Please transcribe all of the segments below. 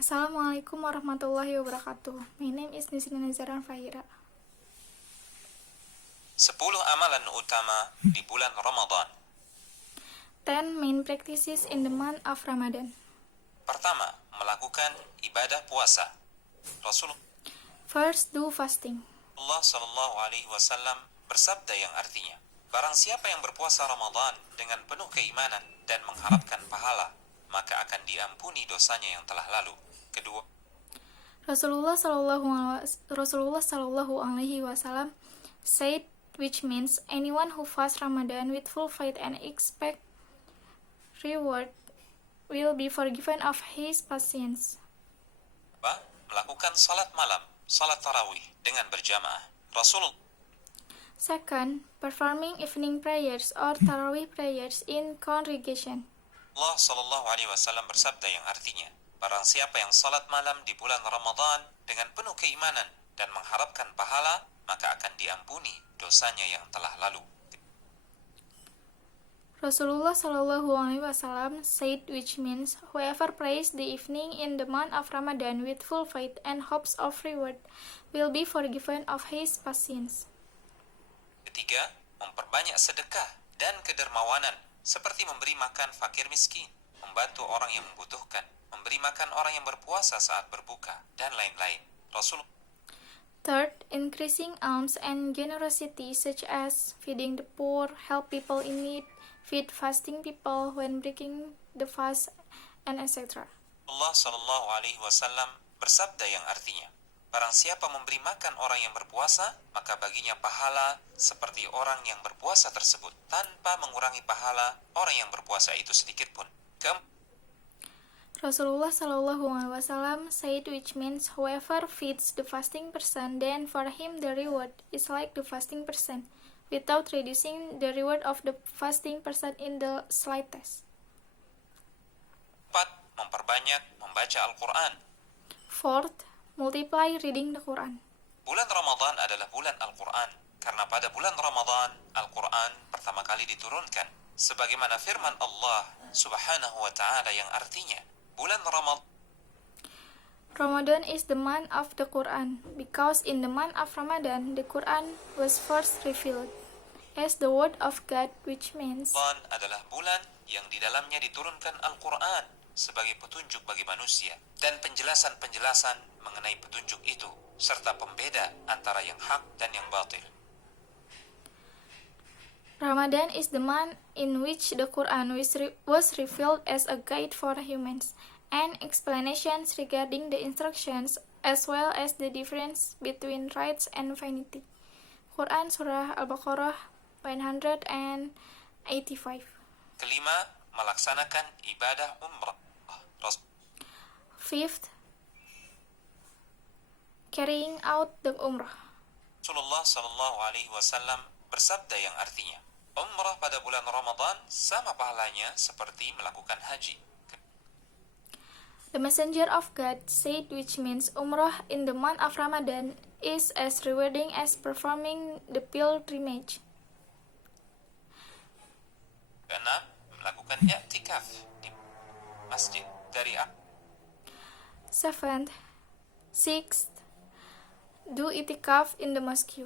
Assalamualaikum warahmatullahi wabarakatuh. My name is Nisrin Nazaran Fahira. 10 amalan utama di bulan Ramadan. 10 main practices in the month of Ramadan. Pertama, melakukan ibadah puasa. Rasulullah First, do fasting. Shallallahu Alaihi Wasallam bersabda yang artinya, barang siapa yang berpuasa Ramadan dengan penuh keimanan dan mengharapkan pahala, maka akan diampuni dosanya yang telah lalu. Kedua, Rasulullah Sallallahu Alaihi Wasallam said, which means anyone who fasts Ramadan with full faith and expect reward will be forgiven of his sins. melakukan salat malam, salat tarawih dengan berjamaah. Rasulullah Second, performing evening prayers or tarawih prayers in congregation. Shallallahu Alaihi Wasallam bersabda yang artinya, barang siapa yang salat malam di bulan Ramadan dengan penuh keimanan dan mengharapkan pahala, maka akan diampuni dosanya yang telah lalu. Rasulullah Sallallahu Alaihi Wasallam said, which means whoever prays the evening in the month of Ramadan with full faith and hopes of reward will be forgiven of his past sins. Ketiga, memperbanyak sedekah dan kedermawanan, seperti memberi makan fakir miskin, membantu orang yang membutuhkan, memberi makan orang yang berpuasa saat berbuka, dan lain-lain. Rasulullah Third, increasing alms and generosity such as feeding the poor, help people in need, feed fasting people when breaking the fast, and etc. Allah Shallallahu Alaihi Wasallam bersabda yang artinya, barang siapa memberi makan orang yang berpuasa, maka baginya pahala seperti orang yang berpuasa tersebut, tanpa mengurangi pahala orang yang berpuasa itu sedikit pun. Rasulullah Sallallahu Alaihi Wasallam said, which means whoever feeds the fasting person, then for him the reward is like the fasting person, without reducing the reward of the fasting person in the slightest. 4. Memperbanyak membaca Al-Quran. Fourth, multiply reading the Quran. Bulan Ramadan adalah bulan Al-Quran, karena pada bulan Ramadan, Al-Quran pertama kali diturunkan, sebagaimana firman Allah Subhanahu wa Ta'ala yang artinya, bulan Ramadan is the month of the Quran, because in the month of Ramadan, the Quran was first revealed as the word of God, which means Ramadan adalah bulan yang di dalamnya diturunkan Al-Quran sebagai petunjuk bagi manusia dan penjelasan-penjelasan mengenai petunjuk itu, serta pembeda antara yang hak dan yang batil. Ramadan is the month in which the Quran was revealed as a guide for humans, and explanations regarding the instructions as well as the difference between rights and vanity. Quran Surah Al-Baqarah 185. Kelima, melaksanakan ibadah umrah. Fifth, carrying out the Umrah. Rasulullah Sallallahu Alaihi Wasallam bersabda yang artinya, umrah pada bulan Ramadan sama pahalanya seperti melakukan haji. The Messenger of God said, which means Umrah in the month of Ramadan is as rewarding as performing the pilgrimage. Keenam, melakukan i'tikaf di masjid dari Seventh, sixth, do itikaf in the mosque.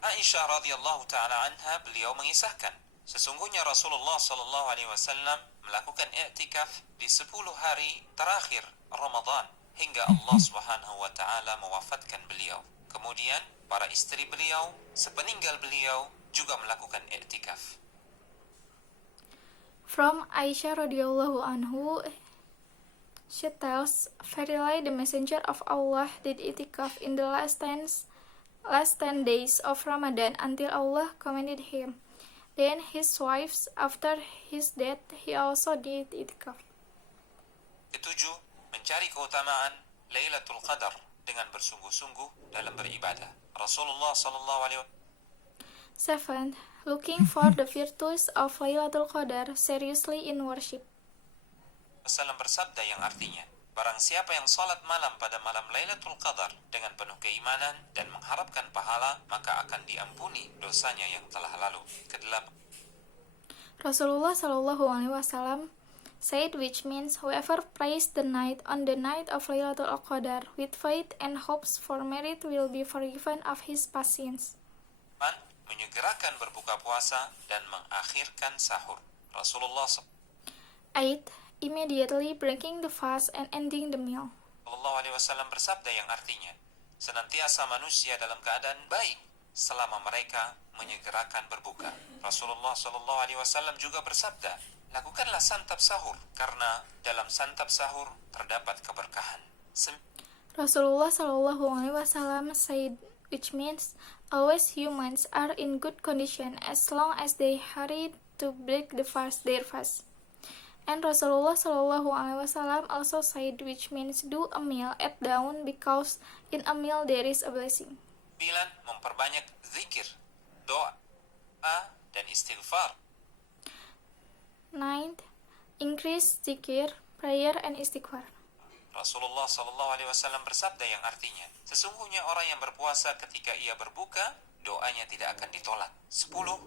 Aisyah radhiyallahu taala anha, beliau mengisahkan, sesungguhnya Rasulullah sallallahu alaihi wasallam melakukan i'tikaf di 10 hari terakhir Ramadan hingga Allah Subhanahu wa taala mewafatkan beliau. Kemudian para istri beliau sepeninggal beliau juga melakukan i'tikaf. From Aisyah radhiyallahu anhu, she tells, verily the Messenger of Allah did itikaf in the last 10 days of Ramadan until Allah commanded him. Then his wives, after his death, he also did itikaf. Ketujuh, mencari keutamaan Lailatul Qadar dengan bersungguh-sungguh dalam beribadah. Rasulullah sallallahu alaihi wasallam Seventh, looking for the virtues of Lailatul Qadar seriously in worship. bersabda yang artinya, barang siapa yang salat malam pada malam Lailatul Qadar dengan penuh keimanan dan mengharapkan pahala, maka akan diampuni dosanya yang telah lalu. Kedelapan, Rasulullah Shallallahu Alaihi Wasallam said, which means whoever prays the night on the night of Lailatul Qadar with faith and hopes for merit will be forgiven of his past sins. Menyegerakan berbuka puasa dan mengakhirkan sahur. Rasulullah 8. Immediately breaking the fast and ending the meal. SAW bersabda yang artinya, senantiasa manusia dalam keadaan baik selama mereka menyegerakan berbuka. Rasulullah SAW juga bersabda, lakukanlah santap sahur, karena dalam santap sahur terdapat keberkahan. Rasulullah SAW said, which means always humans are in good condition as long as they hurry to break their fast. And Rasulullah SAW also said, which means do a meal at dawn because in a meal there is a blessing. 9. Memperbanyak zikir, doa, dan istighfar. 9. Increase zikir, prayer, and istighfar. Rasulullah SAW bersabda yang artinya, sesungguhnya orang yang berpuasa ketika ia berbuka, doanya tidak akan ditolak. 10.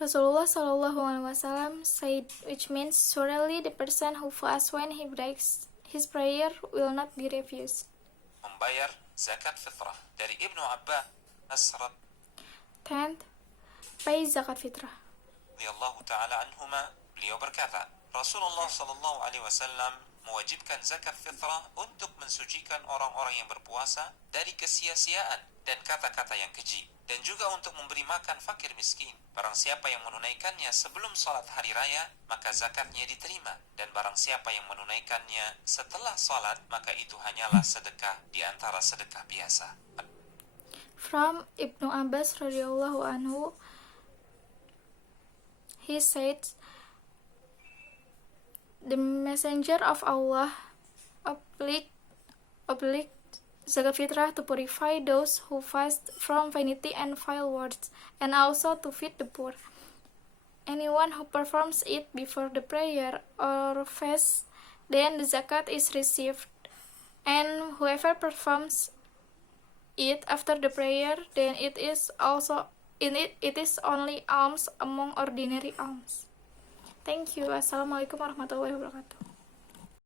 Rasulullah SAW said, which means surely the person who fasts when he breaks his prayer will not be refused. Membayar zakat fitrah dari Ibnu Abbas 10. Pay zakat fitrah. radhiyallahu ta'ala anhuma, beliau berkata, Rasulullah SAW mewajibkan zakat fitrah untuk mensucikan orang-orang yang berpuasa dari kesia-siaan dan kata-kata yang keji, dan juga untuk memberi makan fakir miskin. Barang siapa yang menunaikannya sebelum salat hari raya, maka zakatnya diterima, dan barang siapa yang menunaikannya setelah salat, maka itu hanyalah sedekah di antara sedekah biasa. From Ibnu Abbas radhiyallahu anhu, he said, the messenger of Allah obliged zakat fitrah to purify those who fast from vanity and vile words, and also to feed the poor. Anyone who performs it before the prayer or fast, then the zakat is received, and whoever performs it after the prayer, then it is only alms among ordinary alms. Thank you. Assalamualaikum warahmatullahi wabarakatuh.